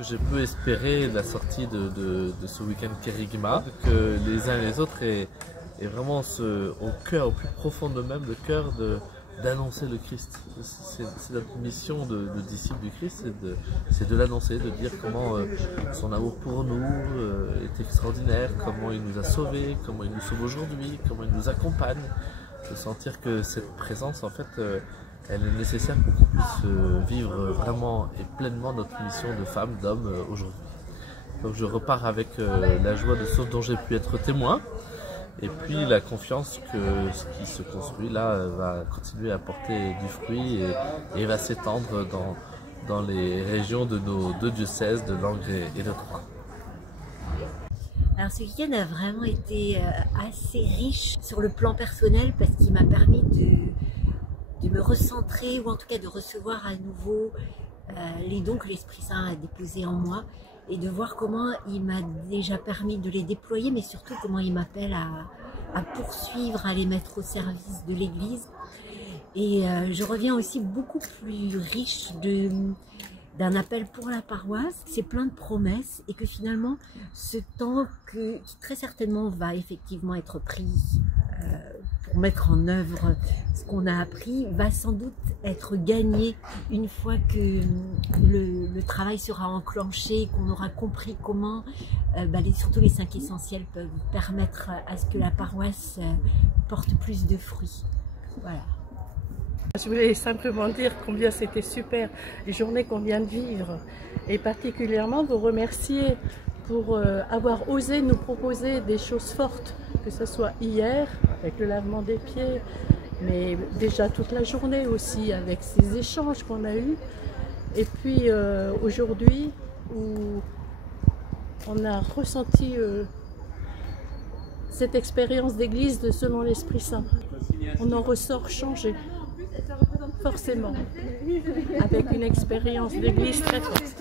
que j'ai pu espérer de la sortie de ce week-end Kérigma, que les uns et les autres aient vraiment au cœur, au plus profond d'eux-mêmes, le cœur d'annoncer le Christ. C'est notre mission de disciples du Christ, c'est de l'annoncer, de dire comment son amour pour nous est extraordinaire, comment il nous a sauvés, comment il nous sauve aujourd'hui, comment il nous accompagne, de sentir que cette présence, en fait, elle est nécessaire pour qu'on puisse vivre vraiment et pleinement notre mission de femme, d'homme aujourd'hui. Donc je repars avec la joie de ce dont j'ai pu être témoin, et puis la confiance que ce qui se construit là va continuer à porter du fruit et va s'étendre dans les régions de nos deux diocèses de Langres et de Troyes. Alors ce week-end a vraiment été assez riche sur le plan personnel parce qu'il m'a permis de me recentrer, ou en tout cas de recevoir à nouveau les dons que l'Esprit Saint a déposés en moi, et de voir comment il m'a déjà permis de les déployer, mais surtout comment il m'appelle à poursuivre, à les mettre au service de l'Église. Et je reviens aussi beaucoup plus riche d'un appel pour la paroisse. C'est plein de promesses, et que finalement ce temps qui très certainement va effectivement être pris pour mettre en œuvre ce qu'on a appris, va sans doute être gagné une fois que le travail sera enclenché, qu'on aura compris comment surtout les 5 essentiels peuvent permettre à ce que la paroisse porte plus de fruits. Voilà. Je voulais simplement dire combien c'était super les journées qu'on vient de vivre, et particulièrement vous remercier pour avoir osé nous proposer des choses fortes, que ce soit hier avec le lavement des pieds, mais déjà toute la journée aussi avec ces échanges qu'on a eus, et puis aujourd'hui où on a ressenti cette expérience d'église selon l'Esprit Saint. On en ressort changé, forcément, avec une expérience d'église très forte.